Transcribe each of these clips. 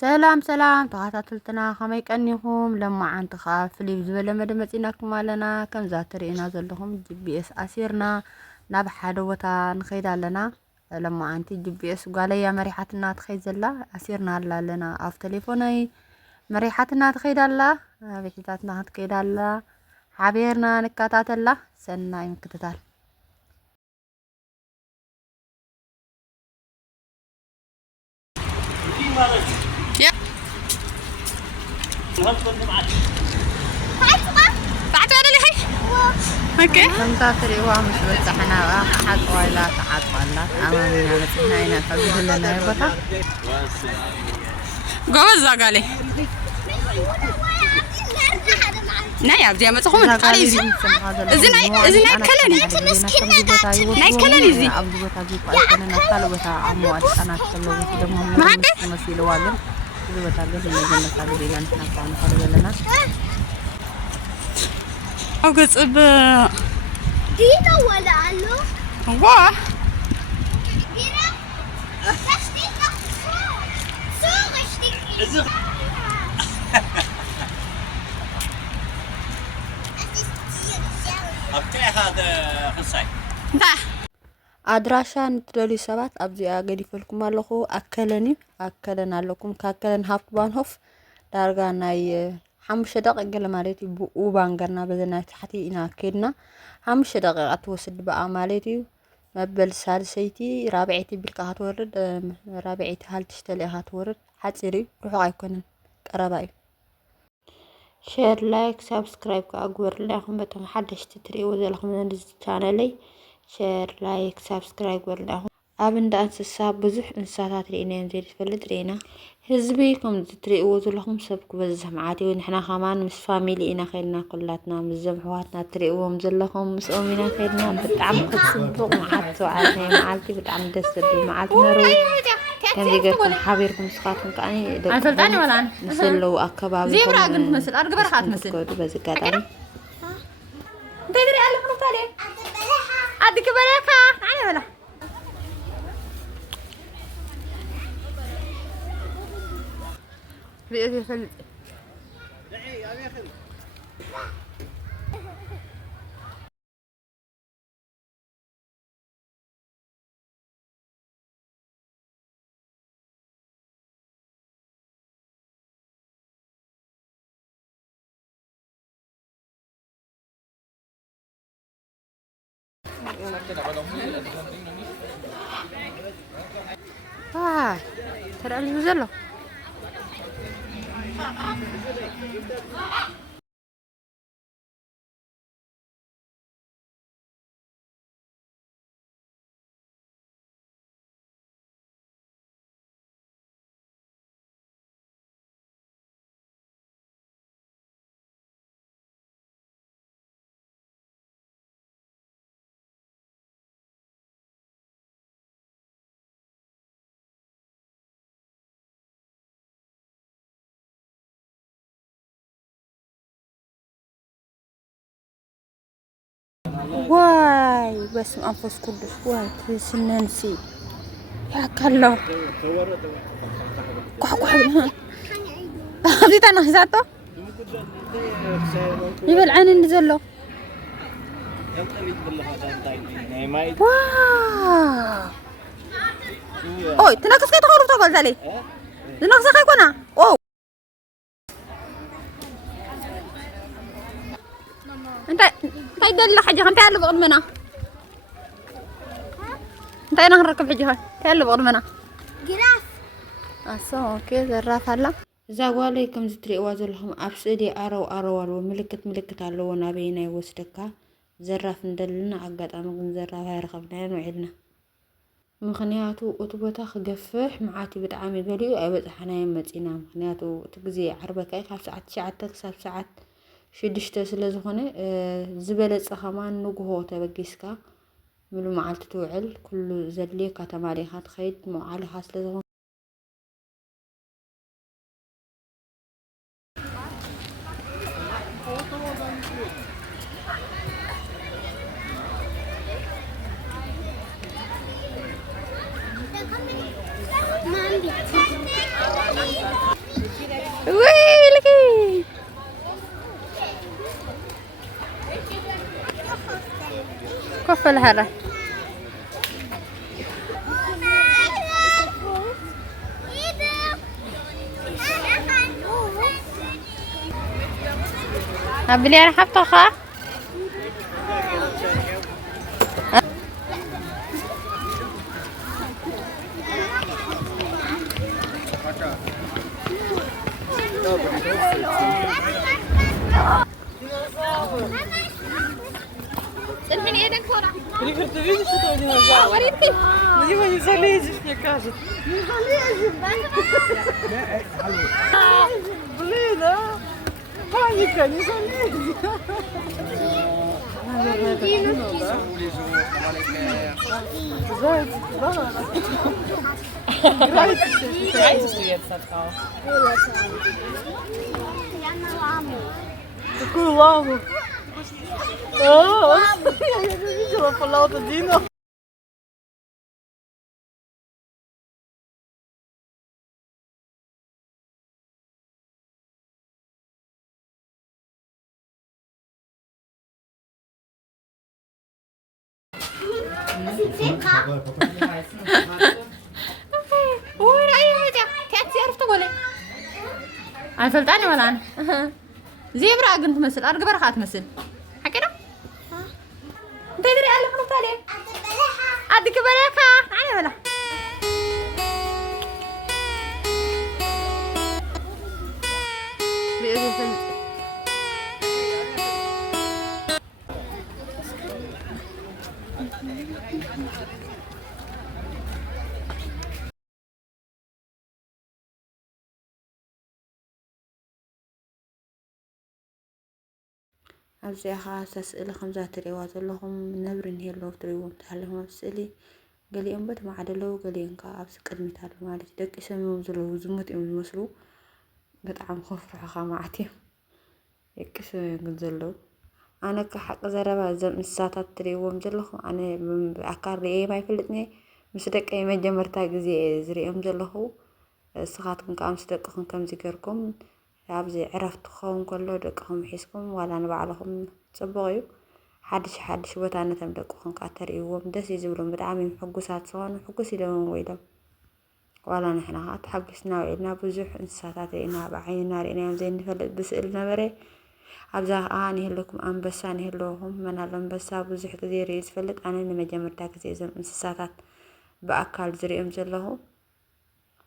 سلام سلام ተኸታተልትና ከመይ ቀኒኹም ለማዓንቲ ኸ ፍልይ ዝበለ መደብ መፂናኩም ኣለና ከም ዛተርእና ዘለኹም ጂፒኤስ ኣሲርና ናብ ሓደ ቦታ ንኸይድ ኣለና ለማዓንቲ ጂፒኤስ ጓለያ መሪሓትና ትኸይድ ዘላ ኣሲርና ኣለና ኣብ ቴሌፎነይ መሪሓትና ትኸይድ ኣላ ቤታትና ክትከይድ ኣላ ሓቢርና ንከታተላ ሰናይ ምክትታል بعد ولا لي هي اوكي كم تاثري مش بس احنا حق ولا تعاط ولا امامنا بس احنا هنا فبيقول لنا يبطا جوز زغالي ناي عبدي ما تخوم قالي زي اذن كلاني ناي كلاني زي عبد بوتا جيب انا نقال بوتا عمو انا كلو دمو مسيل والم زي بوتا جل لنا قالوا لنا احنا كان قالوا لنا او قصب دينا ولا الو واه دينا تشتيك سو غشتيك اوكي هذا خصاي ده አድራሻን ትደልዩ ሰባት ኣብዚ ኣገዲፈልኩም ኣለኹ ኣከለን ኣለኩም ካከለን ሃፍት ባንሆፍ ዳርጋ ናይ 5 ደቂቃ ገለ ማለት እዩ ብኡባን ገርና በዘናይ ታሕቲ ኢና ከድና 5 ደቂቃ ትወስድ በኣ ማለት እዩ መበል ሳልሰይቲ ራብዒቲ ቢልካ ክትወርድ ራብዒቲ ሃልትሽተለ ኢኻ ትወርድ ሓፂር እዩ ርሑቕ ኣይኮነን ቀረባ እዩ ሼር ላይክ ሰብስክራይብ ከኣግበርላይኹም በቶም ሓደሽቲ ትሪእዎ ዘለኹም ነዚ ቻነለይ ሼር ላይክ ሰብስክራይብ ወርዳኹም ኣብ እንዳ እንስሳ ብዙሕ እንስሳታት ርኢና ዘይ ትፈልጥ ርኢና ህዝቢ ከም ትሪእዎ ዘለኹም ሰብ ክበዝሕ መዓት እዩ ንሕና ኸማን ምስ ፋሚሊ ኢና ኸይድና ኩላትና ምስ ዘምሕዋትና ትሪእዎም ዘለኹም ምስኦም ኢና ኸይድና ብጣዕሚ ክፅቡቕ መዓት ተባዓል ናይ መዓልቲ ብጣዕሚ ደስ ዘብል መዓልቲ ነሩ ከምዚ ገርኩም ሓቢርኩም ንስኻትኩም ከዓኒ ኣንፈልጣኒ ወላን ንሰለዉ ኣከባቢ ዜብራ ግን ትመስል ኣድጊ በረኻ ትመስል በዚ ጋጣሚ እንታይ ትሪኢ ኣለኹም ታዲያ أديك بريكة تعالي ولا بيجي فل ترى اللي نزله واي بس أنفس كلش واي تسننسي يا كلا كح هذي أنا خزعته يبل عين نزله واو أوي تناقص كده خروج تقول زلي تناقص كي كنا أو انت دل حاجه انت اللي بغض منها انت انا نركب حاجه انت اللي بغض منها جراف اسو اوكي زراف هلا زاغوالي كم زتريوا زلهم ابسدي ارو ምልክት ኣለዎ ናበይና ይወስደካ ዘራፍ እንደልና አጋጣሚ ግን ዘራፍ አይረኸብና ንውዒልና ምኽንያቱ እቲ ቦታ ክገፍሕ መዓት ብጣዕሚ ገሊኡ ኣይበፅሓናዮ መፂና ምኽንያቱ እቲ ግዜ ዓርበካይ ካብ ሰዓት 9 ክሳብ ሰዓት 6 ስለ ዝኾነ ዝበለጸ ኸማን ንግሆ ተበጊስካ ምሉ መዓልቲ ትውዕል ኩሉ ዘድልየካ ተማሪኻ ትኸይድ መዓልኻ ስለ ዝኾነ مامي ويلكي كف الحرة هبلي أنا حبطخة Сельфини jeden chora. Игорь, ты видишь этого динозавра? На него не залезешь, мне кажется. Nie zależy. Блин, а? Паника, не залезь. Наверное, это кино, да? Заяц, да? Играйте jetzt da drauf. Ja na ламу. Какую ламу? А, я не видела Fallout 1. وين أي حاجة كانت تعرف تقولي أنا فلتاني ولا أنا زيبرا كنت تمثل أرجع برخات تمثل حكينا أنت تدري على خلطة عليه أديك بريخة أنا ولا أبزي خاصة إلى خمسة تريوات لهم نبر هيلو تريوم تعلموا بسألي قالي أم بد ما عدلو قالي إنك أبس قدمي تعلم مالك دك اسمهم زلو زمت إم المسلو بتعم خوف رحا معتي هيك اسمهم قنزلو أنا كحق زربا زم الساعات تريوم زلهم أنا بأكار لي ما يفلتني مسدك أي مجمرتا جزي زري أم زلهم سخاتكم كأم صدقكم كم ذكركم أبزي عرفت خوم كله دقهم حسكم ولا أنا بعلهم تصبغيو حدش بتاعنا تمدقهم كاتر يوم دس يزولون بدعمين حقوسات صون حقوسي لهم ويلهم ولا نحن هات حقسنا وعدنا بزح إنساتات إنا بعيننا رئنا زين نفلت بسئلنا بري أبزا آني هلوكم أنبساني هلوهم من الأنبسا بزح كثير يزفلت أنا لما جمرتاك زي إنساتات بأكل زري أمزلهم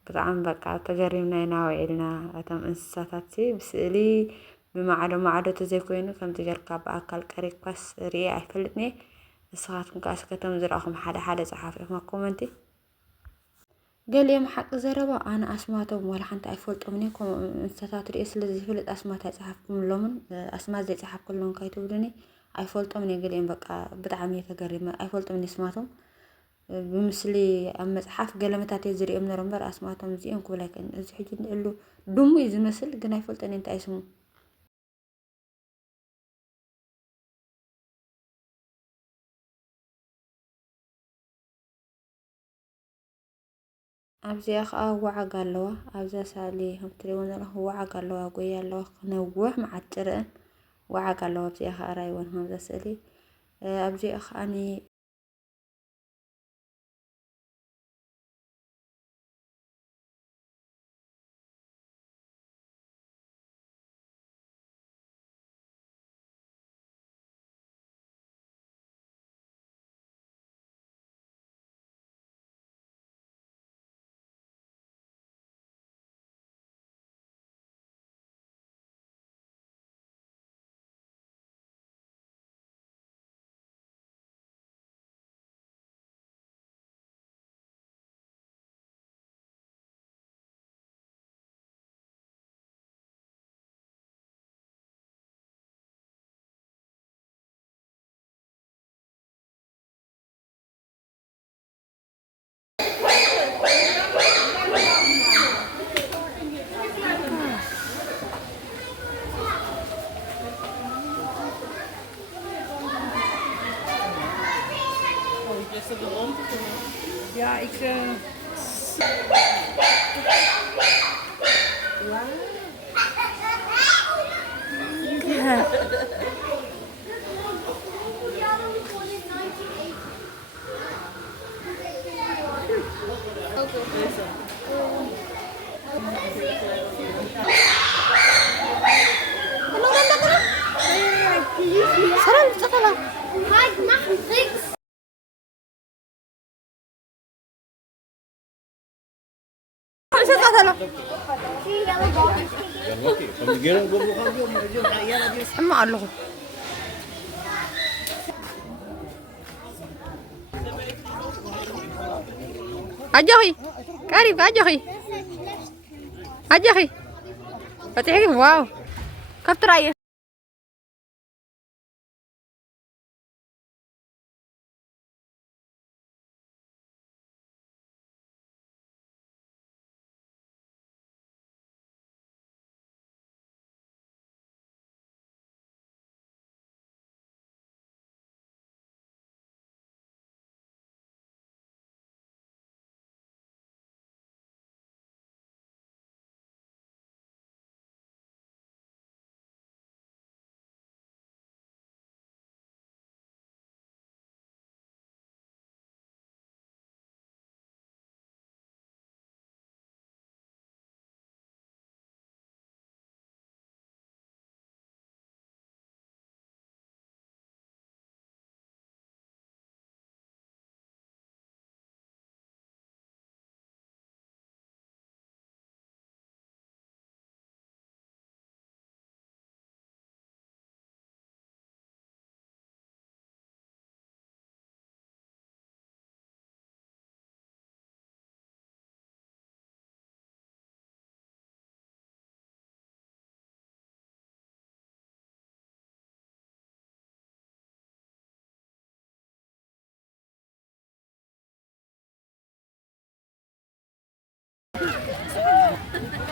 بطعم بقى تجربنا يناوعلنا أتم إنساتاتي بسألي بمعادو تزيكوينو كم تجركا بأكل كاريك بس رياء يفلتني الصغاتكم كاسكتم زرعهم حدا صحافي ما كومنتي قال لي حق زربا أنا أسماتهم ولا حنت أفولت أمنيكم إنساتات رئيس الذي فلت أسماتها صحافكم لهم أسماء زي صحاف كلهم كايتولني أفولت أمني قال لي بقى بطعم يتجرب أفولت أمني اسماتهم بمثلي أما صحاف قلمتات يزري أمنا رمبر أسماتهم زيهم كلكن إذا حجي نقول دمو يزمثل قنا يفولت أن أنت اسمه أبزي أخ وعى قالوا أبزي سالي هم تريون له وعى قالوا قوي الله نوه مع الترن وعى قالوا أبزي أخ أرايون هم ذا سالي أبزي أخ أني Ja, ik... Halt, mach einen Tricks. أما علقه أجهي كاريب أجهي أجهي فتحي واو كبت رأيه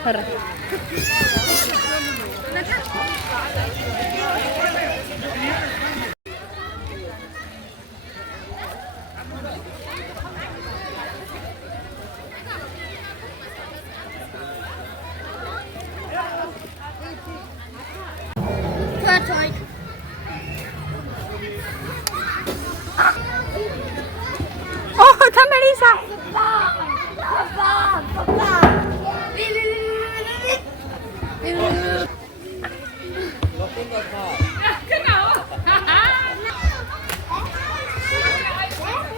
هرب Fahrzeug. أوه تم ليسا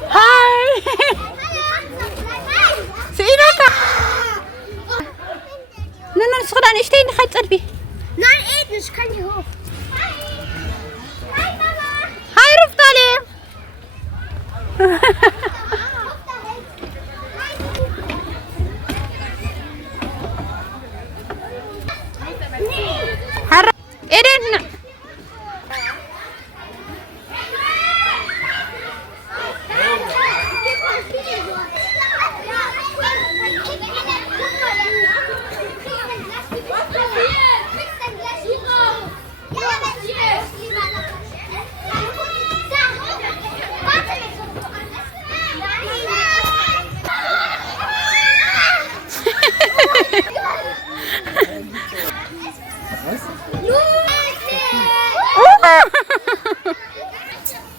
هاي سئينك نانا نسخدان اشتين خيط قلبي Nein, eben, ich kann hier hoch. Hi, Mama. هاي رفت عليه هر إيدن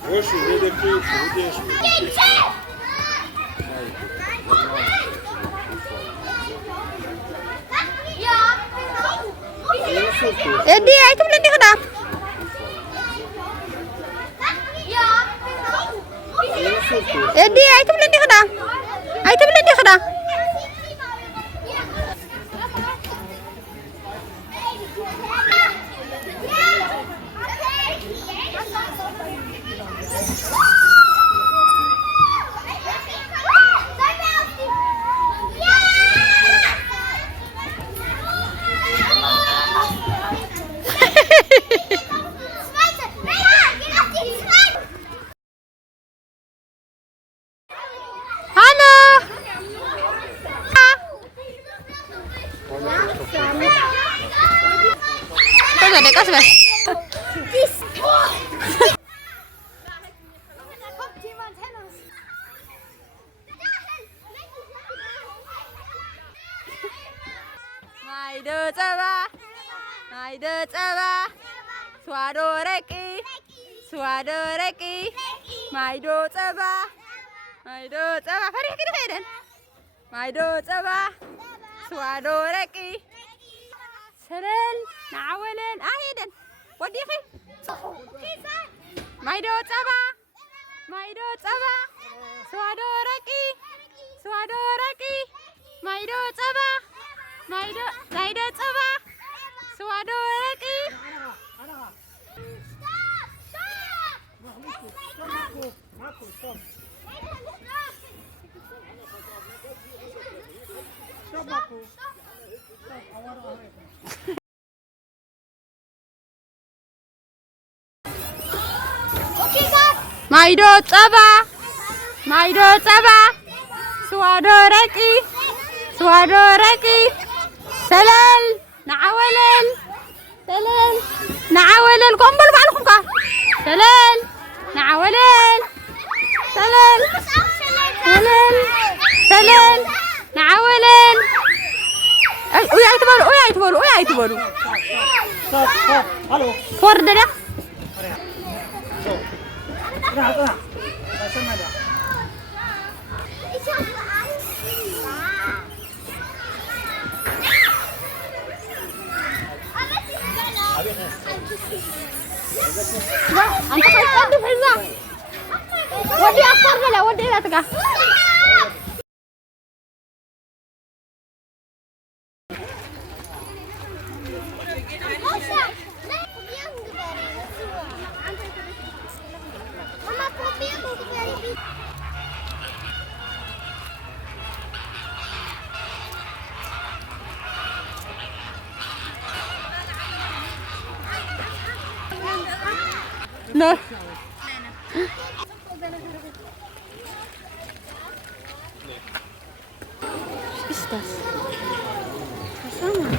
Больше не допьешь, будешь. Jadi itu belum dikena. Jadi itu belum dikena. Itu belum dikena. Dek kas bes. Mai de coba. مايدو صبا سوادو رقي سوادو رقي مايدو صبا مايدو صبا فريح كده خيرن مايدو صبا سوادو رقي سلال نعولن اهيدن وديخي مايدو صبا مايدو صبا سوادو رقي سوادو رقي مايدو صبا مايدو صبا سوادو رقي مايدو صبا مايدو صبا سوادو رقي سوادو رقي سلال نعولل سلال نعولل قنبل بعلكم كا سلال نعولل سلال سلال سلال نعولل ويا يتبولوا فورد ده أنت خايف تدي فيزا ودي أكثر ولا ودي لا تقع No. Was ist das? Was haben wir?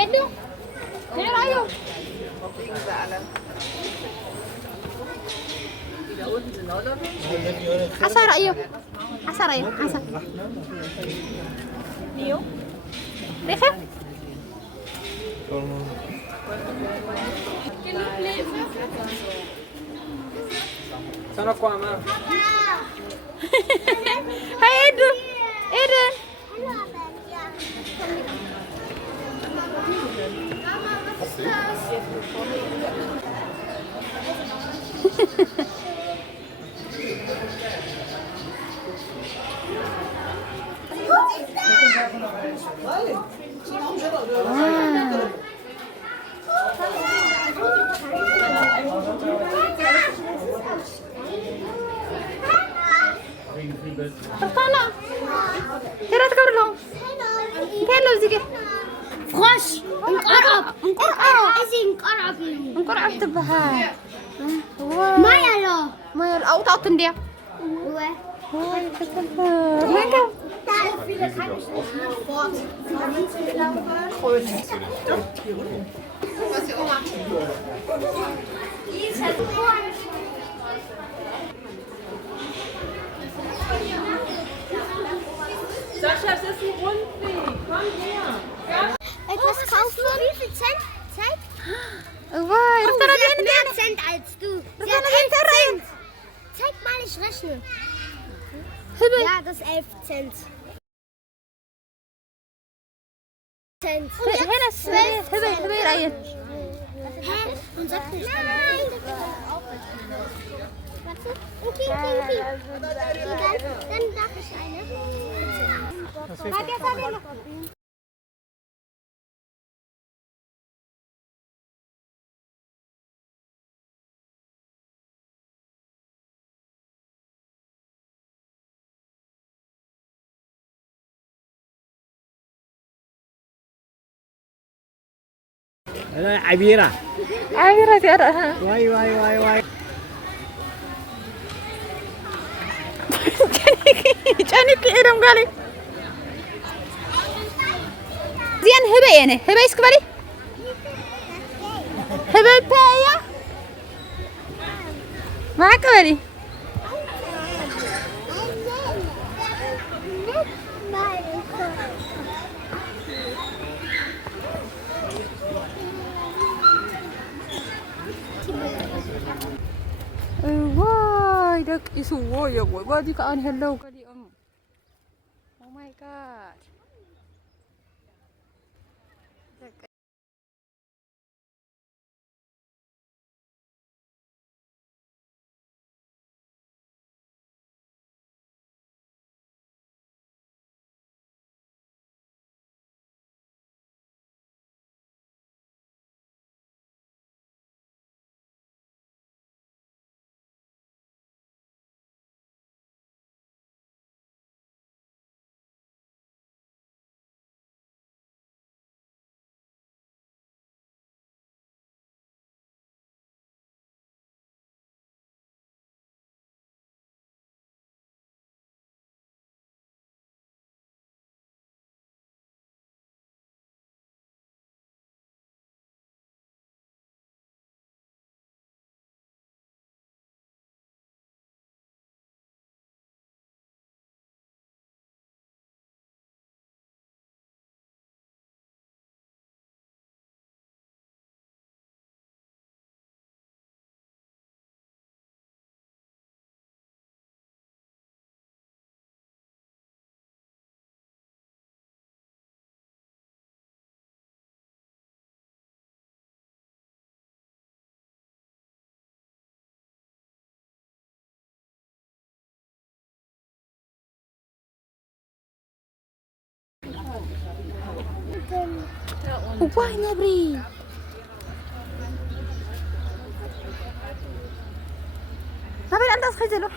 Edu, here ayo. Asar ayo, asar ayo, asar. Dio, deja. Sana kwa ma. Hai Edu, Edu. Tana. Tira تقول لهم. كيلو زيك. Frosch. Nkorab. نقرأ تبها. Mayalo. ما أو تعطن ديا. Sascha, es ist ein Rundweg. Komm her. Etwas kaufen? Wie viel Cent? Zeig. واي Oh, رفتنا sie hat دين mehr دين. Cent als du. Sie رفتنا hat دين 11 ترين. Cent. Zeig mal, ich rechne. Ja, das ist 11 Cent. Cent. هنا هبي رأيت. Hä? Und sag nicht. Nein. Warte. Okay. Dann darf ich eine. Warte, jetzt habe ich noch. عبيرة عبيرة يا رأها. واي جانك إيرم قالي زين هبة يعني هبة إسكبري هبة بايا ما كبري واي دك يسوي يا بوي وادي كأن هلو كلي oh my god Why نبري نبري أنت خجلو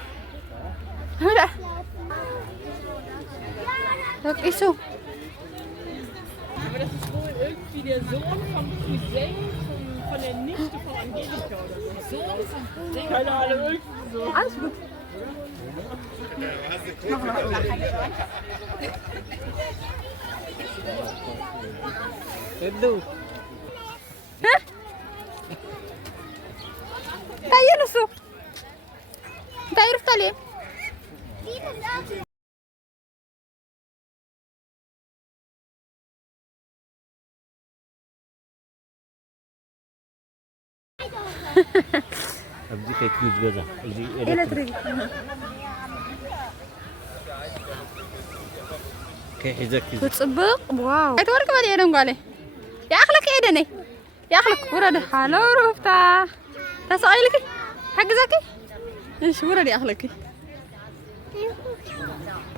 هلا لك إيشو Aber das ist wohl irgendwie der Sohn vom Cousin von der Nichte von Angelika oder so. Sohn vom Cousin? Keine Ahnung, irgendwie so. alles gut ها تعالي نسو تعالي رفت عليه أبدي كيف نتجازا إلى تريد كيف يزكي وتصبق واو أتورك ما ديرهم قالي يا أخلك إيه دني يا أخلك ورد حلو رفتا تسألك حق زكي إيش ورد يا أخلك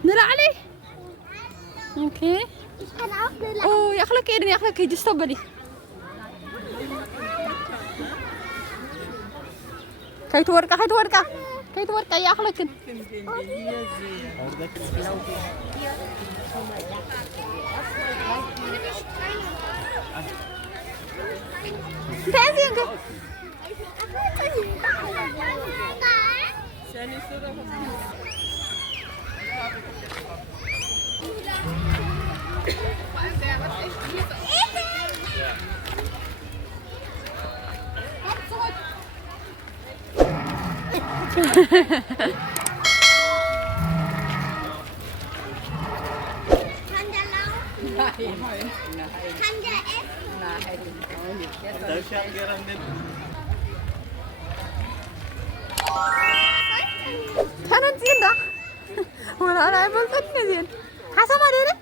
نلا عليه أوكي أوه يا أخلك إيه دني يا أخلك يجي استبدي كي تورك يا أخلك تعالي يا كان زين ده ولا أنا أقول فتنة زين حسب ما ديري